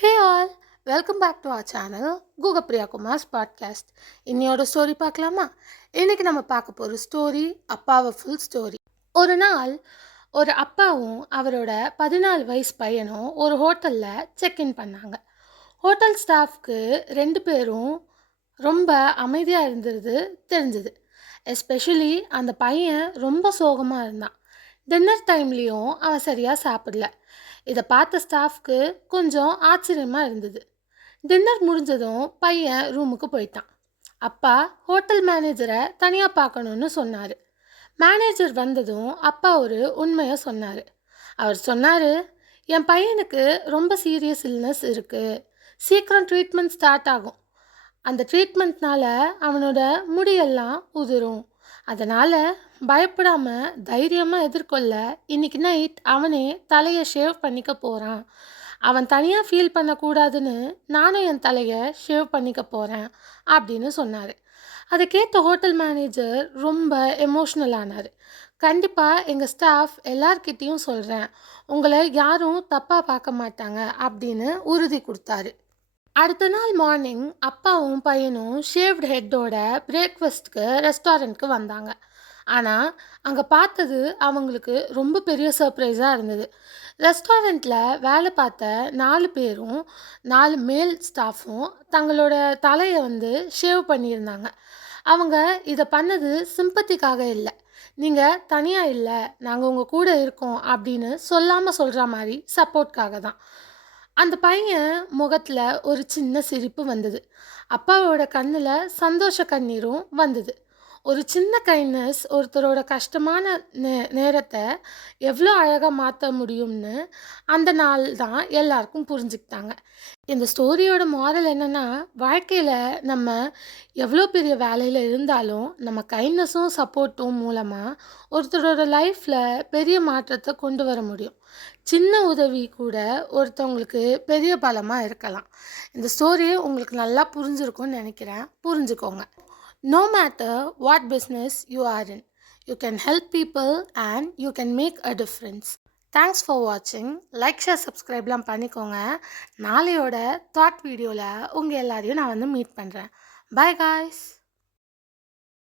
Hey all, welcome back to our channel Google Priya Kumar's podcast. இன்னையோட story பார்க்கலாமா? இன்னைக்கு நம்ம பார்க்க போகிற ஸ்டோரி a powerful story. ஒரு நாள் ஒரு அப்பாவும் அவரோட 14 வயசு பையனும் ஒரு ஹோட்டலில் செக்இன் பண்ணாங்க. ஹோட்டல் ஸ்டாஃப்க்கு 2 பேரும் ரொம்ப அமைதியாக இருந்தது தெரிஞ்சுது. எஸ்பெஷலி அந்த பையன் ரொம்ப சோகமாக இருந்தான். டின்னர் டைம்லேயும் அவன் சரியாக சாப்பிடல. இதை பார்த்த ஸ்டாஃப்க்கு கொஞ்சம் ஆச்சரியமாக இருந்தது. டின்னர் முடிஞ்சதும் பையன் ரூமுக்கு போயிட்டான். அப்பா ஹோட்டல் மேனேஜரை தனியாக பார்க்கணுன்னு சொன்னார். மேனேஜர் வந்ததும் அப்பா ஒரு உண்மையை சொன்னார். அவர் சொன்னார், என் பையனுக்கு ரொம்ப சீரியஸ் இல்னஸ் இருக்குது. சீக்கிரம் ட்ரீட்மெண்ட் ஸ்டார்ட் ஆகும். அந்த ட்ரீட்மெண்ட்னால அவனோட முடியெல்லாம் உதிரும். அதனால் பயப்படாமல் தைரியமாக எதிர்கொள்ள இன்னைக்கு நைட் அவனே தலையை ஷேவ் பண்ணிக்க போகிறான். அவன் தனியாக ஃபீல் பண்ணக்கூடாதுன்னு நானும் என் தலையை ஷேவ் பண்ணிக்க போகிறேன் அப்படின்னு சொன்னார். அதை கேட்ட ஹோட்டல் மேனேஜர் ரொம்ப எமோஷ்னல் ஆனார். கண்டிப்பாக எங்கள் ஸ்டாஃப் எல்லார்கிட்டேயும் சொல்கிறேன், உங்களை யாரும் தப்பாக பார்க்க மாட்டாங்க அப்படின்னு உறுதி கொடுத்தாரு. அடுத்த நாள் மார்னிங் அப்பாவும் பையனும் ஷேவ்டு ஹெட்டோட பிரேக்ஃபாஸ்ட்க்கு ரெஸ்டாரண்ட்க்கு வந்தாங்க. ஆனால் அங்கே பார்த்தது அவங்களுக்கு ரொம்ப பெரிய சர்ப்ரைஸாக இருந்தது. ரெஸ்டாரண்ட்டில் வேலை பார்த்த 4 பேரும் 4 மேல் ஸ்டாஃபும் தங்களோட தலையை ஷேவ் பண்ணியிருந்தாங்க. அவங்க இதை பண்ணது சிம்பத்திக்காக இல்லை, நீங்கள் தனியாக இல்லை, நாங்கள் உங்கள் கூட இருக்கோம் அப்படின்னு சொல்லாமல் சொல்கிற மாதிரி சப்போர்ட்காக தான். அந்த பையன் முகத்தில் ஒரு சின்ன சிரிப்பு வந்தது. அப்பாவோட கண்ணில் சந்தோஷ கண்ணீரும் வந்தது. ஒரு சின்ன கைண்ட்னஸ் ஒருத்தரோட கஷ்டமான நேரத்தை எவ்வளோ அழகாக மாற்ற முடியும்னு அந்த நாள் தான் எல்லாருக்கும் புரிஞ்சுக்கிட்டாங்க. இந்த ஸ்டோரியோட மாரல் என்னென்னா, வாழ்க்கையில் நம்ம எவ்வளோ பெரிய வேலையில் இருந்தாலும் நம்ம கைண்ட்னஸும் சப்போர்ட்டும் மூலமாக ஒருத்தரோட லைஃப்பில் பெரிய மாற்றத்தை கொண்டு வர முடியும். சின்ன உதவி கூட ஒருத்தவங்களுக்கு பெரிய பலமாக இருக்கலாம். இந்த ஸ்டோரி உங்களுக்கு நல்லா புரிஞ்சிருக்கும்னு நினைக்கிறேன். புரிஞ்சுக்கோங்க. No matter what business you are in, you can help people and you can make a difference. Thanks for watching. Like, share, subscribeலாம் பண்ணிக்கோங்க. நாளையோட தாட் வீடியோவில் உங்கள் எல்லாரையும் நான் மீட் பண்ணுறேன். Bye guys.